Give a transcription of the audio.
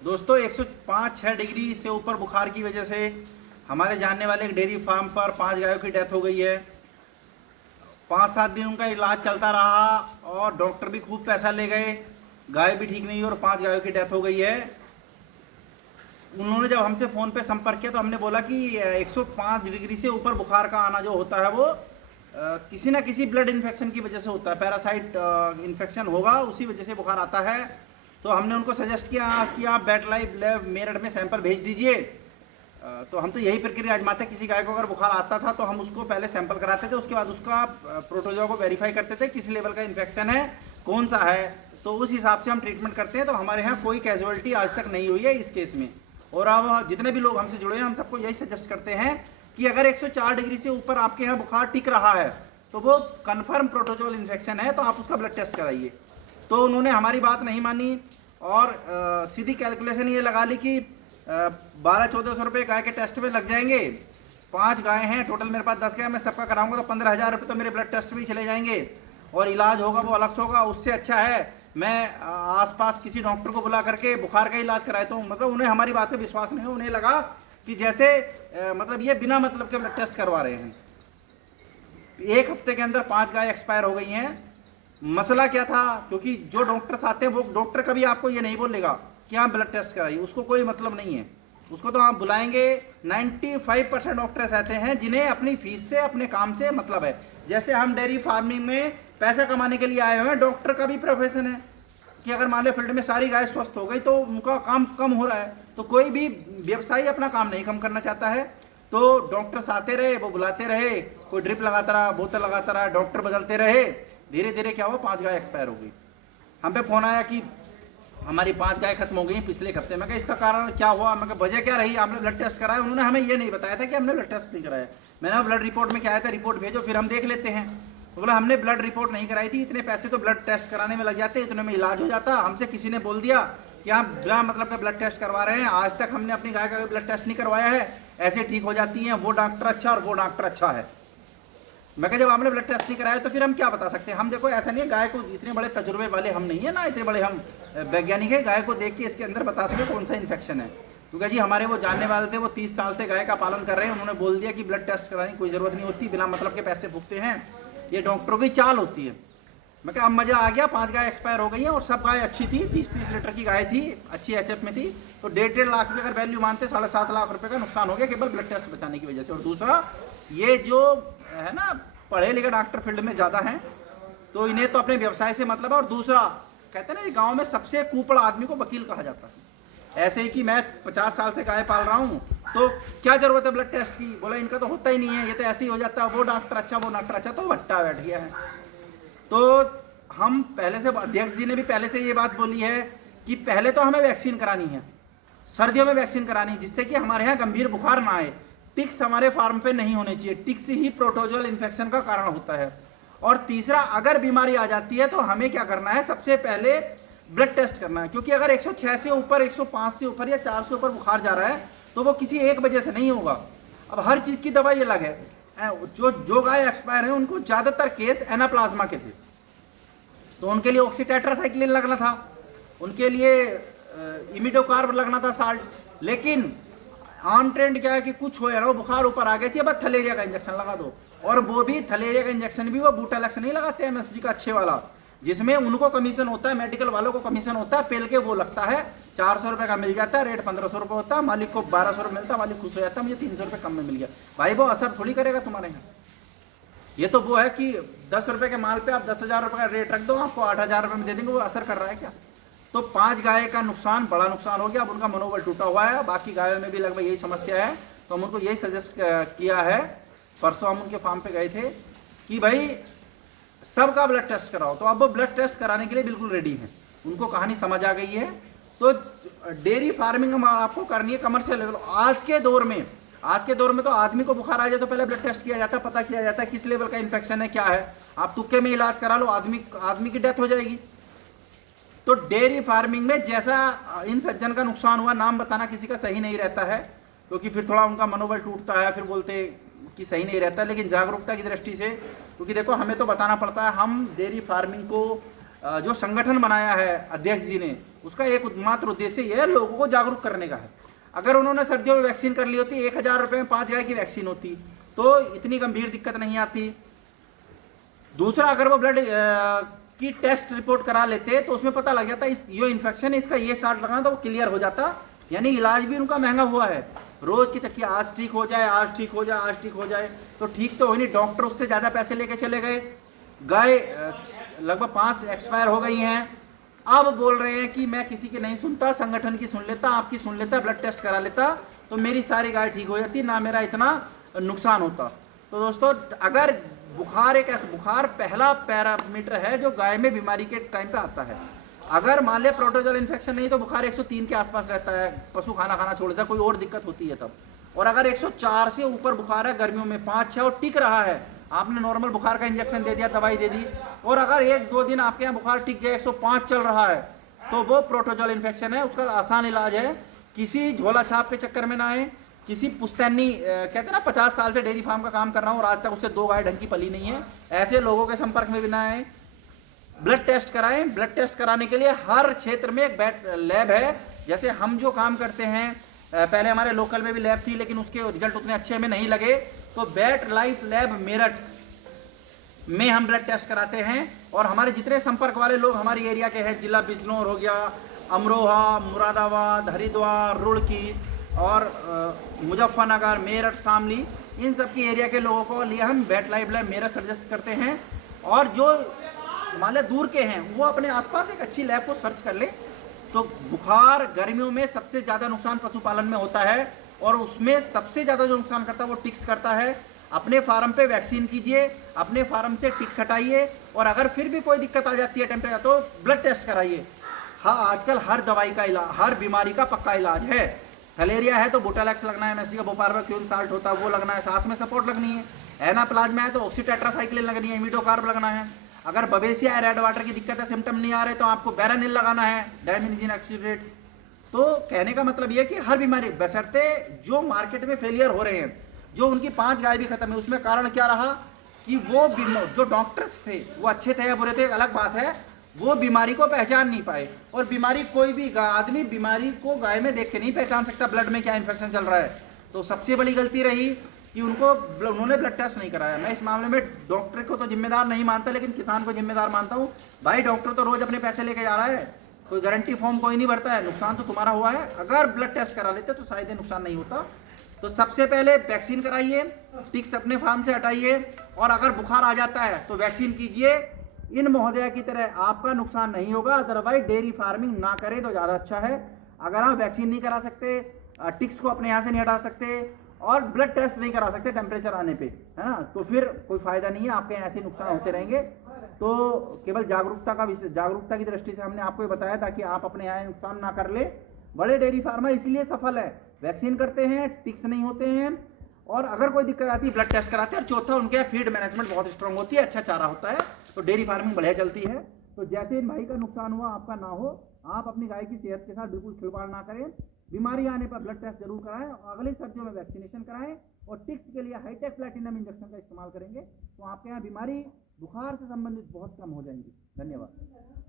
दोस्तों 105-6 डिग्री से ऊपर बुखार की वजह से हमारे जानने वाले एक डेयरी फार्म पर 5 गायों की डेथ हो गई है। 5-7 दिन उनका इलाज चलता रहा और डॉक्टर भी खूब पैसा ले गए, गाय भी ठीक नहीं हुई और 5 गायों की डेथ हो गई है। उन्होंने जब हमसे फ़ोन पे संपर्क किया तो हमने बोला कि 105 डिग्री से ऊपर बुखार का आना जो होता है वो किसी ना किसी ब्लड इन्फेक्शन की वजह से होता है, पैरासाइट इन्फेक्शन होगा, उसी वजह से बुखार आता है। तो हमने उनको सजेस्ट किया कि आप बेट लाइफ लैब मेरठ में सैंपल भेज दीजिए। तो हम तो यही प्रक्रिया आजमाते, किसी गाय को अगर बुखार आता था तो हम उसको पहले सैंपल कराते थे, उसके बाद उसका प्रोटोजोआ को वेरीफाई करते थे किस लेवल का इन्फेक्शन है, कौन सा है, तो उस हिसाब से हम ट्रीटमेंट करते हैं। तो हमारे यहाँ कोई कैजुअलिटी आज तक नहीं हुई है इस केस में। और अब जितने भी लोग हमसे जुड़े हैं हम सबको यही सजेस्ट करते हैं कि अगर 104 डिग्री से ऊपर आपके यहाँ बुखार टिक रहा है तो वो कन्फर्म प्रोटोजोअल इन्फेक्शन है, तो आप उसका ब्लड टेस्ट कराइए। तो उन्होंने हमारी बात नहीं मानी और सीधी कैलकुलेशन ये लगा ली कि 1200-1400 रुपये गाय के टेस्ट में लग जाएंगे। 5 गाय हैं टोटल, मेरे पास 10 गाय, मैं सबका कराऊंगा तो 15,000 रुपये तो मेरे ब्लड टेस्ट में ही चले जाएंगे और इलाज होगा वो अलग से होगा। उससे अच्छा है मैं आसपास किसी डॉक्टर को बुला करके बुखार का इलाज कराए। तो मतलब उन्हें हमारी बात पे विश्वास नहीं है, उन्हें लगा कि जैसे मतलब ये बिना मतलब के ब्लड टेस्ट करवा रहे हैं। 1 हफ्ते के अंदर 5 गाय एक्सपायर हो गई हैं। मसला क्या था, क्योंकि जो डॉक्टर्स आते हैं वो डॉक्टर कभी आपको ये नहीं बोलेगा कि आप ब्लड टेस्ट कराइए, उसको कोई मतलब नहीं है, उसको तो आप बुलाएंगे। 95% डॉक्टर्स ऐसे हैं जिन्हें अपनी फीस से, अपने काम से मतलब है। जैसे हम डेयरी फार्मिंग में पैसा कमाने के लिए आए हुए हैं, डॉक्टर का भी प्रोफेशन है कि अगर मान लो फील्ड में सारी गाय स्वस्थ हो गई तो उनका काम कम हो रहा है। तो कोई भी व्यवसायी अपना काम नहीं कम करना चाहता है। तो डॉक्टर्स आते रहे, वो बुलाते रहे, कोई ड्रिप लगाता रहा, बोतल लगाता रहा, डॉक्टर बदलते रहे, धीरे धीरे क्या हुआ, 5 गाय एक्सपायर हो गई। हम पे फ़ोन आया कि हमारी 5 गाय खत्म हो गई पिछले हफ्ते। मैं कहा इसका कारण क्या हुआ, मैं कहा वजह क्या रही, आपने ब्लड टेस्ट कराया? उन्होंने हमें ये नहीं बताया था कि हमने ब्लड टेस्ट नहीं कराया। मैंने ब्लड रिपोर्ट में क्या आया था, रिपोर्ट भेजो फिर हम देख लेते हैं। तो बोला हमने ब्लड रिपोर्ट नहीं कराई थी, इतने पैसे तो ब्लड टेस्ट कराने में लग जाते, इतने में इलाज हो जाता। हमसे किसी ने बोल दिया कि आप बिना मतलब का ब्लड टेस्ट करवा रहे हैं, आज तक हमने अपनी गाय का ब्लड टेस्ट नहीं करवाया है, ऐसे ठीक हो जाती हैं, वो डॉक्टर अच्छा और वो डॉक्टर अच्छा है। मैं कहा जब आपने ब्लड टेस्ट नहीं कराया तो फिर हम क्या बता सकते हैं। हम देखो ऐसा नहीं है, गाय को इतने बड़े तजुर्बे वाले हम नहीं है ना, इतने बड़े हम वैज्ञानिक है, गाय को देख के इसके अंदर बता सके कौन सा इन्फेक्शन है। क्योंकि जी हमारे वो जानने वाले थे, वो 30 साल से गाय का पालन कर रहे हैं, उन्होंने बोल दिया कि ब्लड टेस्ट कराने की कोई ज़रूरत नहीं होती, बिना मतलब के पैसे फूकते हैं, ये डॉक्टरों की चाल होती है। मैं कहा अब मज़ा आ गया, 5 गाय एक्सपायर हो गई हैं और सब गाय अच्छी थी, 30-30 लीटर की गाय थी, अच्छी एचएफ में थी। तो 1.5 लाख की अगर वैल्यू मानते, 7.5 लाख रुपये का नुकसान हो गया केवल ब्लड टेस्ट बचाने की वजह से। और दूसरा ये जो है ना, पढ़े लिखे डॉक्टर फील्ड में ज़्यादा हैं तो इन्हें तो अपने व्यवसाय से मतलब है। और दूसरा कहते हैं ना, गाँव में सबसे कुपड़ आदमी को वकील कहा जाता है। ऐसे ही कि मैं 50 साल से गाय पाल रहा हूँ तो क्या जरूरत है ब्लड टेस्ट की, बोला इनका तो होता ही नहीं है, ये तो ऐसे ही हो जाता है, वो डॉक्टर अच्छा वो डॉक्टर अच्छा, तो भट्टा बैठ गया है। तो हम पहले से, अध्यक्ष जी ने भी पहले से ये बात बोली है कि पहले तो हमें वैक्सीन करानी है, सर्दियों में वैक्सीन करानी है, जिससे कि हमारे यहाँ गंभीर बुखार ना आए। टिक्स हमारे फार्म पे नहीं होने चाहिए, टिक्स ही प्रोटोजोअल इन्फेक्शन का कारण होता है। और तीसरा, अगर बीमारी आ जाती है तो हमें क्या करना है, सबसे पहले ब्लड टेस्ट करना है। क्योंकि अगर 106 से ऊपर, 105 से ऊपर या 4 से ऊपर बुखार जा रहा है तो वो किसी एक वजह से नहीं होगा। अब हर चीज़ की दवाई अलग है। जो गाय एक्सपायर है उनको ज़्यादातर केस एनाप्लाज्मा के थे, तो उनके लिए ऑक्सीटेट्रासाइक्लिन लगना था, उनके लिए इमिडोकार्ब लगना था साल्ट। लेकिन आम ट्रेंड क्या है कि कुछ हो या ना, बुखार ऊपर आ गया चाहिए, बस थलेरिया का इंजेक्शन लगा दो। और वो भी थलेरिया का इंजेक्शन भी वो बूटालेक्स नहीं लगाते हैं, एमएसजी का अच्छे वाला, जिसमें उनको कमीशन होता है, मेडिकल वालों को कमीशन होता है, पेल के वो लगता है 400 रुपये का मिल जाता है, रेट 1500 रुपये होता है, मालिक को 1200 रुपये मिलता है, मालिक खुश हो जाता है, मुझे 300 रुपये कम में मिल गया। भाई वो असर थोड़ी करेगा तुम्हारे यहाँ। ये तो वो है कि 10 रुपये के माल पे आप 10,000 रुपये का रेट रख दो, आपको 8,000 रुपये में दे देंगे, वो असर कर रहा है क्या? तो 5 गाय का नुकसान, बड़ा नुकसान हो गया। अब उनका मनोबल टूटा हुआ है, बाकी गायों में भी लगभग यही समस्या है। तो हम उनको यही सजेस्ट किया है, परसों हम उनके फार्म पे गए थे कि भाई सबका ब्लड टेस्ट कराओ। तो अब वो ब्लड टेस्ट कराने के लिए बिल्कुल रेडी हैं, उनको कहानी समझ आ गई है। तो डेयरी फार्मिंग आपको करनी है कमर्शियल लेवल। आज के दौर में तो आदमी को बुखार आ जाए तो पहले ब्लड टेस्ट किया जाता है, पता किया जाता है किस लेवल का इन्फेक्शन है, क्या है। आप तुक्के में इलाज करा लो, आदमी की डेथ हो जाएगी। तो डेयरी फार्मिंग में जैसा इन सज्जन का नुकसान हुआ, नाम बताना किसी का सही नहीं रहता है, क्योंकि फिर थोड़ा उनका मनोबल टूटता है, फिर बोलते कि सही नहीं रहता। लेकिन जागरूकता की दृष्टि से, क्योंकि देखो हमें तो बताना पड़ता है, हम डेयरी फार्मिंग को जो संगठन बनाया है अध्यक्ष जी ने, उसका एकमात्र उद्देश्य यह है लोगों को जागरूक करने का है। अगर उन्होंने सर्दियों में वैक्सीन कर ली होती, 1000 रुपये में 5 गाय की वैक्सीन होती, तो इतनी गंभीर दिक्कत नहीं आती। दूसरा, अगर वो ब्लड की टेस्ट रिपोर्ट करा लेते तो उसमें पता लग जाता इस ये इन्फेक्शन है, इसका ये साल्ट लगाना, तो वो क्लियर हो जाता। यानी इलाज भी उनका महंगा हुआ है। रोज की चक्की आज ठीक हो जाए, आज ठीक हो जाए, आज ठीक हो जाए, तो ठीक तो हो नहीं, डॉक्टर उससे ज़्यादा पैसे लेके चले गए। गाय लगभग 5 एक्सपायर हो गई हैं। अब बोल रहे हैं कि मैं किसी की नहीं सुनता, संगठन की सुन लेता, आपकी सुन लेता, ब्लड टेस्ट करा लेता, तो मेरी सारी गाय ठीक हो जाती, ना मेरा इतना नुकसान होता। तो दोस्तों, अगर बुखार एक ऐसा बुखार पहला पैरामीटर है जो गाय में बीमारी के टाइम पे आता है। अगर मान लिया प्रोटोजोल इन्फेक्शन नहीं तो बुखार 103 के आसपास रहता है, पशु खाना खाना छोड़ देता है, कोई और दिक्कत होती है तब। और अगर 104 से ऊपर बुखार है, गर्मियों में 5-6 और टिक रहा है, आपने नॉर्मल बुखार का इंजेक्शन दे दिया, दवाई दे दी, और अगर 1-2 दिन आपके यहाँ बुखार टिक गया, 105 चल रहा है, तो वो प्रोटोजोल इन्फेक्शन है। उसका आसान इलाज है, किसी झोला छाप के चक्कर में ना आए। किसी पुश्तैनी कहते हैं ना, 50 साल से डेयरी फार्म का काम कर रहा हूँ और आज तक उससे 2 गाय ढंग की पली नहीं है, ऐसे लोगों के संपर्क में भी ना आए। ब्लड टेस्ट कराएं। ब्लड टेस्ट कराने के लिए हर क्षेत्र में एक बैट लैब है। जैसे हम जो काम करते हैं, पहले हमारे लोकल में भी लैब थी, लेकिन उसके रिजल्ट उतने अच्छे हमें नहीं लगे, तो बैट लाइफ लैब मेरठ में हम ब्लड टेस्ट कराते हैं। और हमारे जितने संपर्क वाले लोग हमारे एरिया के हैं, जिला बिजनौर हो गया, अमरोहा, मुरादाबाद, हरिद्वार, रुड़की और मुजफ्फरनगर, मेरठ, शामली, इन सब की एरिया के लोगों को लिए हम bat life lab Meerut suggest करते हैं। और जो मान लें दूर के हैं, वो अपने आसपास एक अच्छी लैब को सर्च कर ले। तो बुखार गर्मियों में सबसे ज़्यादा नुकसान पशुपालन में होता है, और उसमें सबसे ज़्यादा जो नुकसान करता है वो टिक्स करता है। अपने फार्म पे वैक्सीन कीजिए, अपने फार्म से टिक्स हटाइए, और अगर फिर भी कोई दिक्कत आ जाती है टेम्परेचर, तो ब्लड टेस्ट कराइए। हाँ, आजकल हर दवाई का इलाज, हर बीमारी का पक्का इलाज है। थलेरिया है तो बोटालैक्स लगना है, एमएसडी का बोपार्बाक्यून साल्ट होता है वो लगना है, साथ में सपोर्ट लगनी है। एनाप्लाज्मा है तो ऑक्सीटेट्रासाइक्लिन लगनी है, इमिडोकार्ब लगना है। अगर बबेसिया है, रेड वाटर की दिक्कत है, सिम्टम नहीं आ रहे, तो आपको बैरानिल लगाना है, डायमिनिजिन ऑक्सीडेट। तो कहने का मतलब ये कि हर बीमारी, बशर्ते जो मार्केट में फेलियर हो रहे हैं, जो उनकी 5 गाय भी खत्म है, उसमें कारण क्या रहा कि वो जो डॉक्टर्स थे वो अच्छे थे या बुरे थे, एक अलग बात है, वो बीमारी को पहचान नहीं पाए। और बीमारी कोई भी आदमी बीमारी को गाय में देख के नहीं पहचान सकता, ब्लड में क्या इन्फेक्शन चल रहा है। तो सबसे बड़ी गलती रही कि उन्होंने ब्लड टेस्ट नहीं कराया। मैं इस मामले में डॉक्टर को तो जिम्मेदार नहीं मानता, लेकिन किसान को जिम्मेदार मानता हूँ। भाई, डॉक्टर तो रोज अपने पैसे लेके जा रहा है, कोई गारंटी फॉर्म कोई नहीं भरता है, नुकसान तो तुम्हारा हुआ है। अगर ब्लड टेस्ट करा लेते तो शायद नुकसान नहीं होता। तो सबसे पहले वैक्सीन कराइए, टिक्स अपने फार्म से हटाइए, और अगर बुखार आ जाता है तो वैक्सीन कीजिए। इन महोदया की तरह आपका नुकसान नहीं होगा। अदरवाइज डेयरी फार्मिंग ना करें तो ज़्यादा अच्छा है। अगर आप वैक्सीन नहीं करा सकते, टिक्स को अपने यहाँ से नहीं हटा सकते, और ब्लड टेस्ट नहीं करा सकते टेम्परेचर आने पे, है ना, तो फिर कोई फायदा नहीं है, आपके ऐसे नुकसान होते रहेंगे। तो केवल जागरूकता की दृष्टि से हमने आपको ये बताया ताकि आप अपने यहाँ नुकसान ना कर ले। बड़े डेयरी फार्मर इसलिए सफल है, वैक्सीन करते हैं, टिक्स नहीं होते हैं, और अगर कोई दिक्कत आती है ब्लड टेस्ट कराते हैं। और चौथा, उनके फीड मैनेजमेंट बहुत स्ट्रांग होती है, अच्छा चारा होता है, तो डेयरी फार्मिंग बढ़िया चलती है। तो जैसे इन भाई का नुकसान हुआ, आपका ना हो। आप अपनी गाय की सेहत के साथ बिल्कुल खिलवाड़ ना करें। बीमारी आने पर ब्लड टेस्ट जरूर कराएं, और अगली सर्दियों में वैक्सीनेशन कराएं, और टिक्स के लिए हाईटेक प्लैटिनम इंजेक्शन का इस्तेमाल करेंगे, तो आपके यहाँ बीमारी बुखार से संबंधित बहुत कम हो जाएंगी। धन्यवाद।